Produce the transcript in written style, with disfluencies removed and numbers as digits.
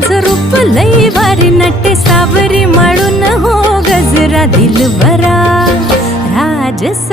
माझं रूप लई भारी नटे सावरी माळून हो गजरा दिलबरा राजस